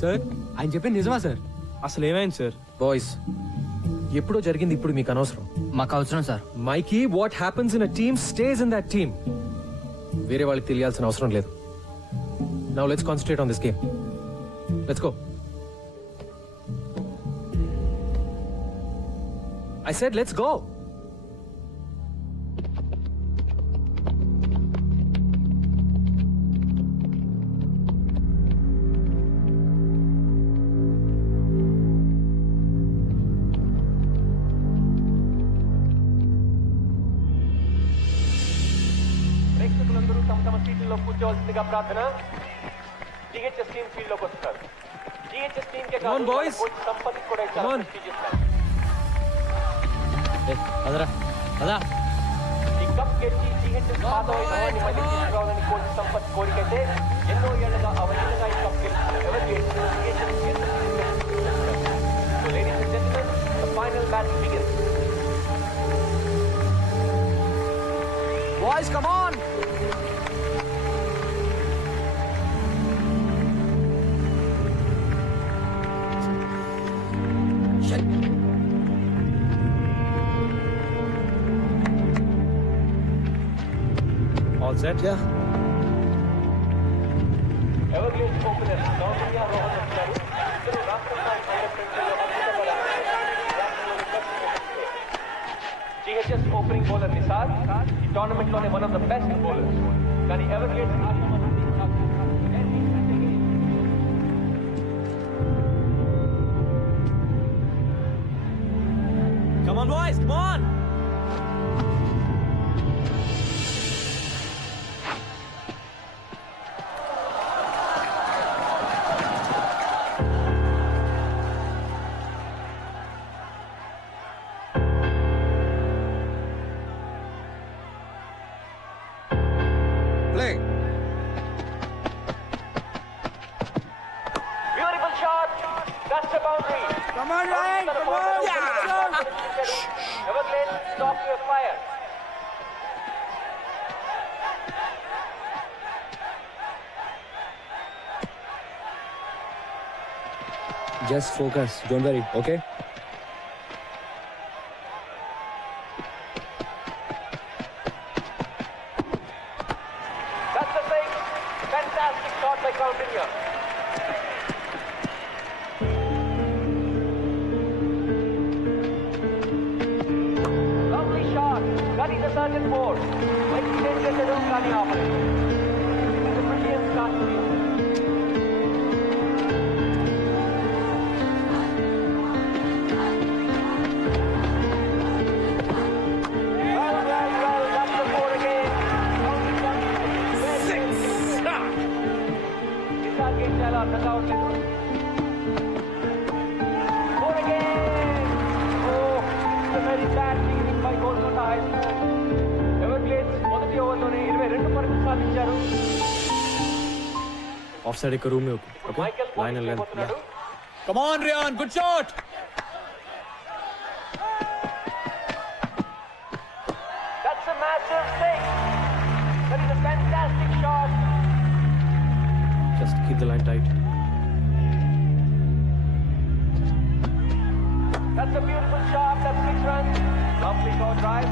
Sir ఆయన చెప్పింది నిజమా సార్? అసలు ఏమైంది సార్? బాయ్స్, ఎప్పుడో జరిగింది ఇప్పుడు మీకు అనవసరం. మాకు అవసరం sir. Mikey, what happens in a team stays in that team. వేరే వాళ్ళకి తెలియాల్సిన అవసరం లేదు. Now let's concentrate on this game. Let's go. I said let's go. ప్రేక్షకులందరూ తమ తమ సీట్లలో కూర్చోవలసిందిగా ప్రార్థన. జిహెచ్ఎస్ టీమ్ ఫీల్డ్ లోకి వస్తున్నారు. GHS team K Come on, boys. Sampath కూడా Come on. అదరా అదా ఈ కప్ గెలిచి జిహెచ్ఎస్ పాత వైభవాన్ని మళ్ళీ తీసుకురావాలని కోచ్ సంపత్ కోరికైతే ఎన్నో ఏళ్లుగా అవలీలగా ఈ కప్ గెలుస్తున్నారు. So ladies and gentlemen, the final match begins. Boys come on. All set? Yeah. Everglades opener Soumya Rohan వచ్చారు. ఇద్దరు రాష్ట్ర స్థాయి అండర్-20 అద్భుతమైన జిహెచ్ఎస్ ఓపెనింగ్ బౌలర్ నిసార్ ఈ టోర్నమెంట్ లోనే one of the best bowlers. కానీ Everglades Come on, boys, come on! Play. Beautiful shot. That's a boundary. Come on, Ryan. Come on. Everglades stop your fire. Just focus. Don't worry. Okay. That's the thing. Fantastic shot by Coutinho. Lovely shot. That is a certain four. When he didn't get the room running off it. It's a brilliant start to the Well, that's the four again. Nisar game chala aర్థం కావట్లేదు. Four again. Oh, it's a very bad leading by Kolkata High School. Everglades మొదటి ఓవర్లోనే 22 పరుగులు సాధించారు. Off side ek room mein okay. Michael Line and length. పోతున్నాడు. Come on, Ryan, good shot! That's a massive six. That is a fantastic shot. Just keep the line tight. That's a beautiful shot. That's 6 runs. Lovely short drive.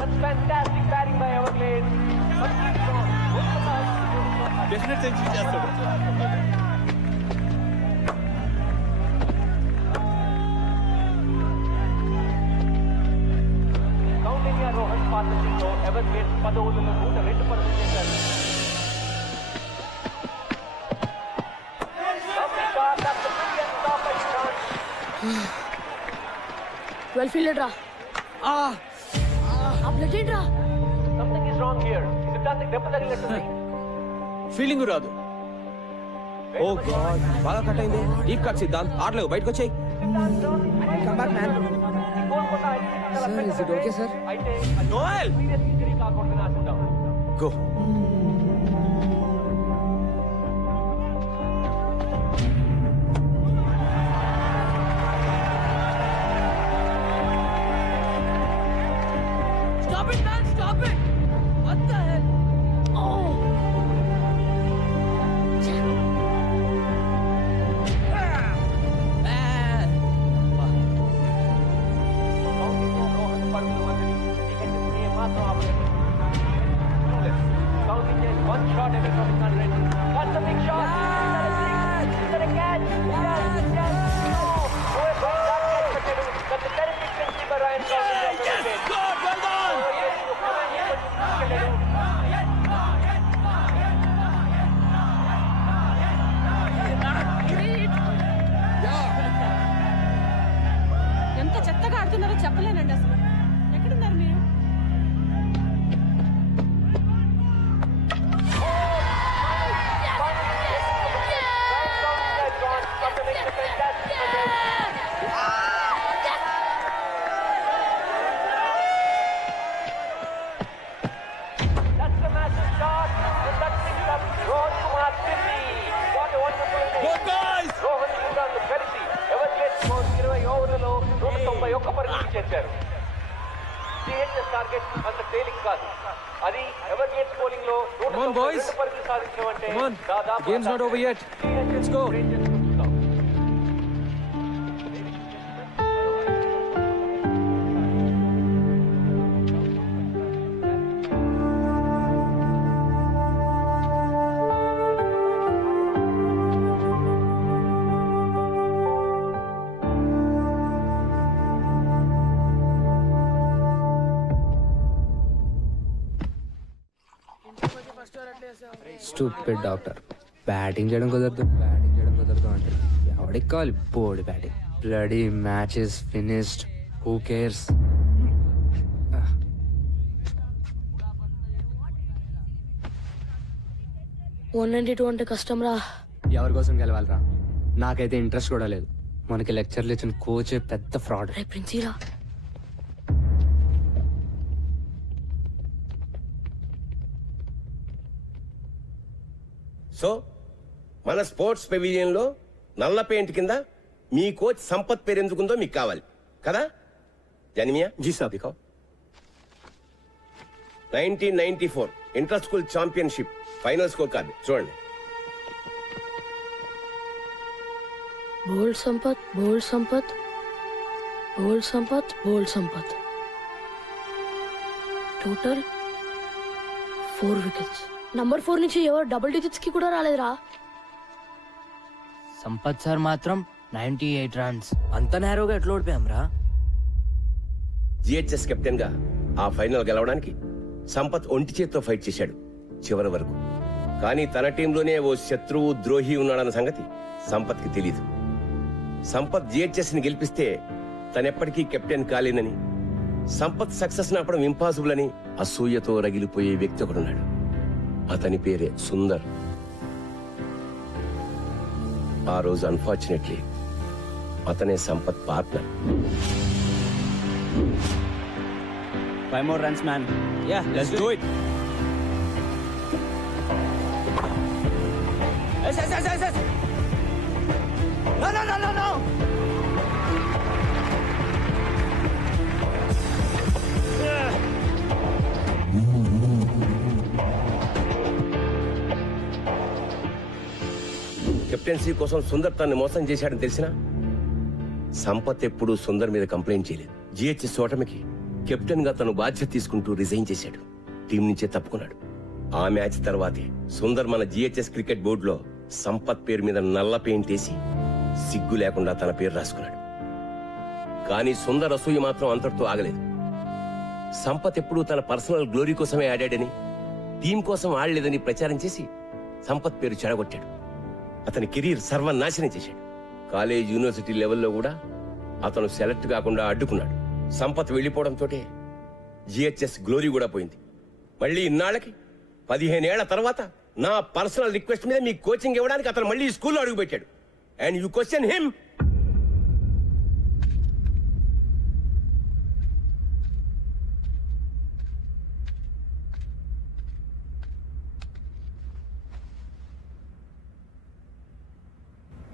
That's fantastic batting by Everglades. Definite century చేస్తాడు. Coutinho Rohan partnership లో Everglades 10 ఓవర్లలో 102 పరుగులు చేశారు. Lovely shot. That's a brilliant stop by Ishan. Well fielded రా. Updated రా. Something is wrong here. Siddhant దెబ్బ తగిలినట్టుంది. Feeling రాదు. ఓ God, బాగా కట్ అయింది. డీప్ కట్ సిద్ధాంత్, ఆడలేవు, బయటకు వచ్చేయ్. Come back, man. Sir, is it okay, sir? అయితే నోయల్, సీరియస్ ఇంజరీ కాకూడదని ఆశిద్దాం. Go. Stop it, man. Stop it. What the hell? Oh. one shot away from 100. That's a big shot. Is that a catch? Yes. No. Oh, a big shot catch పెట్టాడు. That's a terrific century by Ryan Travis. Yes, good, well done. ఎంత చెత్తగా ఆడుతున్నారో చెప్పలేనండి అసలు. ఎక్కడున్నారు మీరు? Target అంత తేలిక కాదు. అది ఎవర్గేట్స్ బౌలింగ్ లో 192 పరుగులు సాధించడం అంటే దాదాపు games not over yet. Let's go. Stupid doctor. Batting చేయడం కుదరదు అంటే ఎవడికి కావాలి board batting. Bloody matches finished, who cares. $192 అంటే కష్టం రా. ఎవరి కోసం గెలవాలరా? నాకైతే ఇంట్రెస్ట్ కూడా లేదు. మనకి లెక్చర్లు ఇచ్చిన కోచ్ పెద్ద ఫ్రాడ్. రే ప్రిన్సీరా, సో మన స్పోర్ట్స్ పెవిలియన్ లో నల్ల పెయింట్ కింద మీ కోచ్ సంపత్ పేరు ఎందుకుందో మీకు కావాలి కదా జనిమియా? జీ సాబ్. 1994 inter school championship final score card చూడండి. Bold Sampath, bold Sampath, bold Sampath, bold Sampath. Total 4 wickets. Number 4 నుంచి ఎవరు డబుల్ డిజిట్స్ కి కూడా రాలేదురా. సంపత్ సార్ మాత్రం 98 రన్స్. అంత నేరోగా ఎట్లా ఓడిపోయాం రా? జిహెచ్ఎస్ కెప్టెన్ గా ఆ ఫైనల్ గెలవడానికి సంపత్ ఒంటి చేత్తో ఫైట్ చేశాడు చివరి వరకు. కానీ తన టీంలోనే ఓ శత్రువు ద్రోహి ఉన్నాడన్న సంగతి సంపత్ కి తెలీదు. సంపత్ జిహెచ్ఎస్ ని గెలిపిస్తే తనెప్పటికీ కెప్టెన్ కాలేనని, సంపత్ సక్సెస్ నాపడం ఇంపాసిబుల్ అని అసూయతో రగిలిపోయే వ్యక్తి ఒకడున్నాడు. అతని పేరే సుందర్. ఆ రోజు అన్ఫార్చునేట్లీ అతనే Sampath partner. 5 more runs, man. Yeah, let's do it. Yes. No. Captaincy కోసం సుందర్ తనని మోసం చేశాడని తెలిసినా సంపత్ ఎప్పుడూ సుందర్ మీద కంప్లైంట్ చేయలేదు. జిహెచ్ఎస్ ఓటమికి కెప్టెన్ గా తను బాధ్యత తీసుకుంటూ రిజైన్ చేశాడు. టీం నుంచే తప్పుకున్నాడు. ఆ మ్యాచ్ తర్వాతే సుందర్ మన జిహెచ్ఎస్ క్రికెట్ బోర్డులో సంపత్ పేరు మీద నల్ల పెయింట్ వేసి సిగ్గు లేకుండా తన పేరు రాసుకున్నాడు. కానీ సుందర్ అసూయ మాత్రం అంతటితో ఆగలేదు. సంపత్ ఎప్పుడూ తన పర్సనల్ గ్లోరీ కోసమే ఆడాడని, టీం కోసం ఆడలేదని ప్రచారం చేసి సంపత్ పేరు చెడగొట్టాడు. అతని కెరీర్ సర్వనాశనం చేశాడు. కాలేజ్, యూనివర్సిటీ లెవెల్లో కూడా అతను సెలెక్ట్ కాకుండా అడ్డుకున్నాడు. సంపత్ వెళ్లిపోవడంతో జిహెచ్ఎస్ గ్లోరీ కూడా పోయింది. మళ్ళీ ఇన్నాళ్ళకి 15 ఏళ్ల తర్వాత నా పర్సనల్ రిక్వెస్ట్ మీద మీ కోచింగ్ ఇవ్వడానికి అతను మళ్ళీ స్కూల్లో అడుగుపెట్టాడు. And you question him.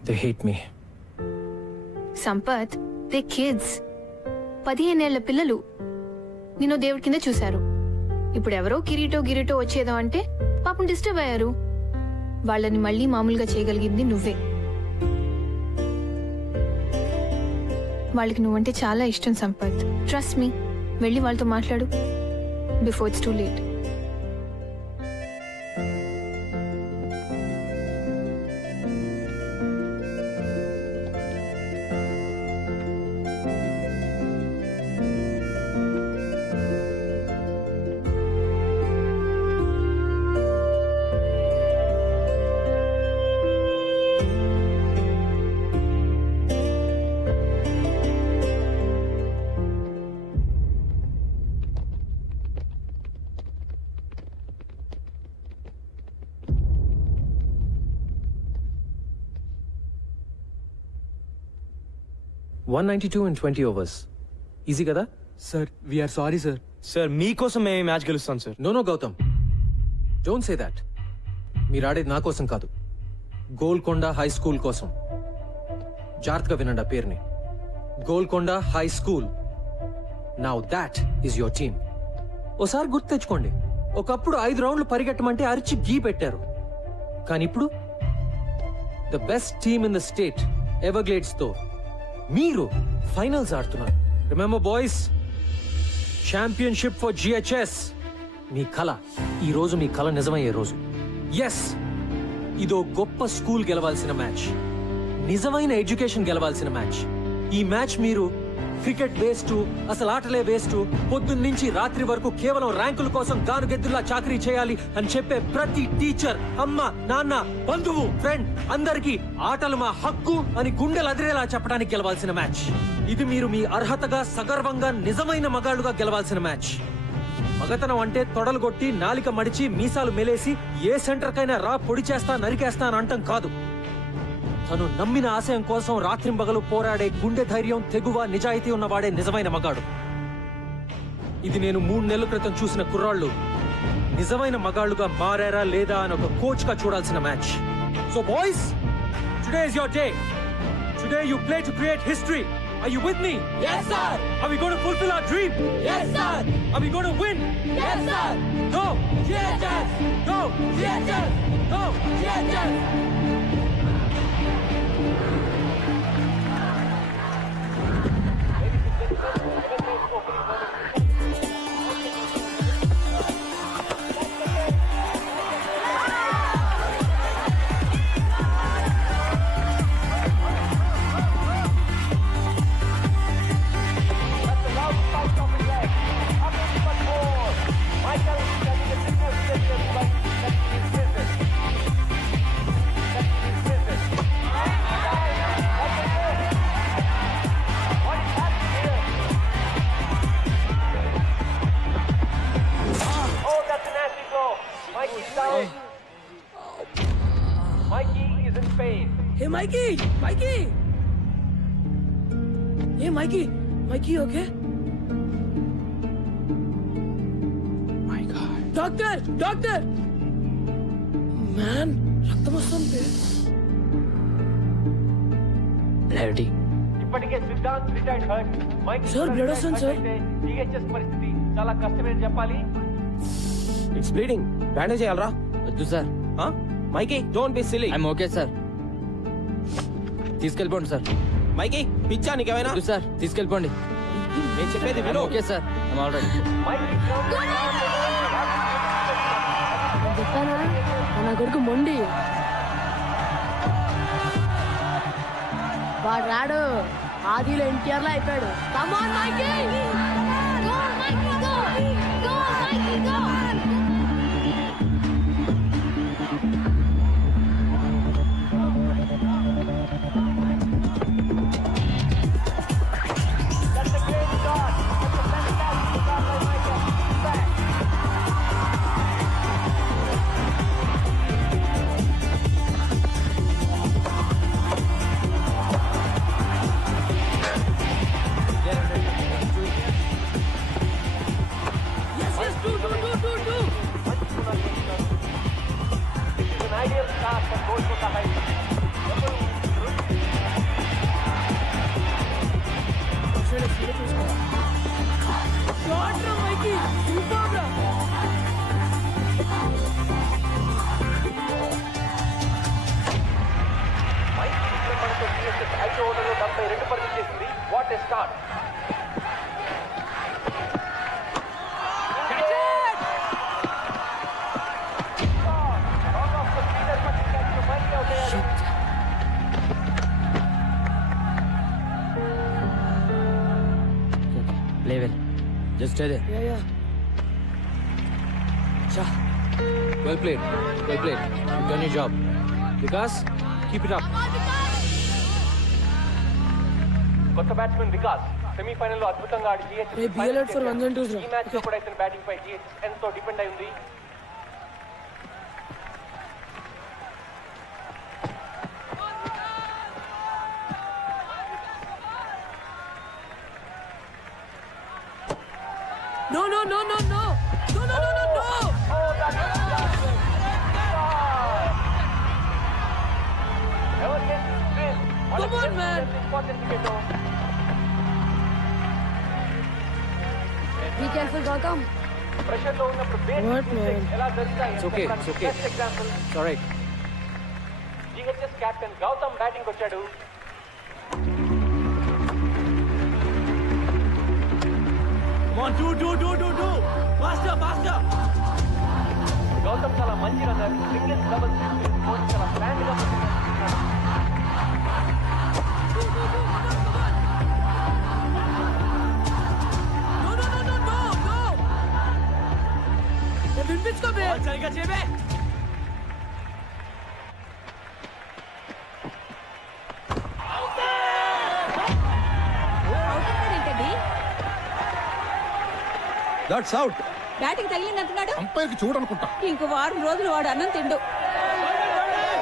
They hate me. Sampath, they kids. 15 ఏళ్ల పిల్లలు నిన్ను దేవుడి కింద చూశారు. ఇప్పుడు ఎవరో కిరీటో వచ్చేదో అంటే పాపం డిస్టర్బ్ అయ్యారు. వాళ్ళని మళ్ళీ మామూలుగా చేయగలిగింది నువ్వే. వాళ్ళకి నువ్వంటే చాలా ఇష్టం సంపత్. Trust me. వెళ్ళి వాళ్ళతో మాట్లాడు before it's too late. 192 in 20 overs. Easy కదా? Sir we're sorry sir. Sir మీకోసం మేము మ్యాచ్ గెలుస్తాం sir. No Gautham, don't say that. మీరు ఆడేది నా కోసం కాదు, గోల్కొండ హై స్కూల్ కోసం. జాగ్రత్తగా వినండి ఆ పేరుని, Golconda high school. Now that is your team. ఓసారి గుర్తు తెచ్చుకోండి, ఒకప్పుడు 5 రౌండ్లు పరిగెట్టమంటే అరిచి గీ పెట్టారు. కానీ ఇప్పుడు the best team in the state Everglades తో మీరు ఫైనల్స్ ఆడుతున్నారు. Remember boys, championship for GHS. మీ కళ ఈ రోజు మీ కళ నిజమయ్యే రోజు. ఎస్, ఇదో గొప్ప స్కూల్ గెలవాల్సిన మ్యాచ్, నిజమైన ఎడ్యుకేషన్ గెలవాల్సిన మ్యాచ్. ఈ మ్యాచ్ మీరు క్రికెట్ వేస్ట్, అసలు ఆటలే వేస్ట్, పొద్దున్న నుంచి రాత్రి వరకు కేవలం ర్యాంకుల కోసం గానుగెద్దులా చాకరీ చేయాలి అని చెప్పే ప్రతి టీచర్, అమ్మ, నాన్న, బంధువు, ఫ్రెండ్ అందరికీ ఆటలు మా హక్కు అని గుండెలు అదిరేలా చెప్పడానికి గెలవాల్సిన మ్యాచ్. ఇది మీరు మీ అర్హతగా సగర్వంగా నిజమైన మగాళ్ళుగా గెలవాల్సిన మ్యాచ్. మగతనం అంటే తొడలు కొట్టి నాలిక మడిచి మీసాలు మెలేసి ఏ సెంటర్ కైనా రా పొడి చేస్తా నరికేస్తా అని అంటం కాదు. తను నమ్మిన ఆశయం కోసం రాత్రింబగలు పోరాడే గుండె ధైర్యం, తెగువ, నిజాయితీ ఉన్నవాడే నిజమైన మగాడు. ఇది నేను 3 నెలల క్రితం చూసిన కుర్రాళ్ళు నిజమైన మగాళ్ళుగా మారారా లేదా అని ఒక కోచ్ గా చూడాల్సిన match. So boys, today is your day. Today you play to create history. Are you with me? Yes, sir. Are we going to fulfill our dream? Yes, sir. Are we going to win? Yes, sir. Go! GHS. Go! GHS. Go! GHS. Mikey, okay? My God. Doctor! Man, రక్తం వస్తుంది. Bloody. ఇప్పటికే Siddhant retired hurt. Mikey Sir, blood వస్తుంది, sir. GHS పరిస్థితి చాలా కష్టమని చెప్పాలి. It's bleeding. Bandage చేయాలరా? వద్దు sir. Mikey, don't be silly. I'm okay sir. తీసుకెళ్ళిపోండి సార్. మైకీ, పిచ్చా నీకేమైనా? వద్దు సార్, తీసుకెళ్ళిపోండి. నేను చెప్పేది విను. Okay sir, I'm all right. చెప్పానా నా కొడుకు మొండి. వాడు రాడు, ఆదిలో NTR లో అయిపోయాడు. Come on, Mikey! Go, Mikey, go! Go, Mikey, go! What a start! Play well. Just stay there. Yeah. Well played. You've done your job. Vikas, keep it up. కొత్త బ్యాట్స్మెన్ వికాస్ సెమీఫైనల్ లో అద్భుతంగా ఆడి Hey, be alert for 1 and 2s. ఈ match లో కూడా ఇతని batting పై GHS ఎంతో depend అయి ఉంది. No, no, no, no, no. No, no, no, no, no. Come on, man. Be careful, Gautam. What, man? It's okay, it's okay. It's all right. GHS captain Gautam batting వచ్చాడు. Come on, do. Faster. Gautham చాలా మంచి runner. Singles doubles చాలా plan గా No, no, no, no, no, no. వినిపించుకో బే. సరిగా చేయబే. That's out. Batting తగిలిందంటున్నాడు. అంపైర్కి చూడనుకుంటా. ఇంకో వారం రోజులు వాడు అన్నం తిండు.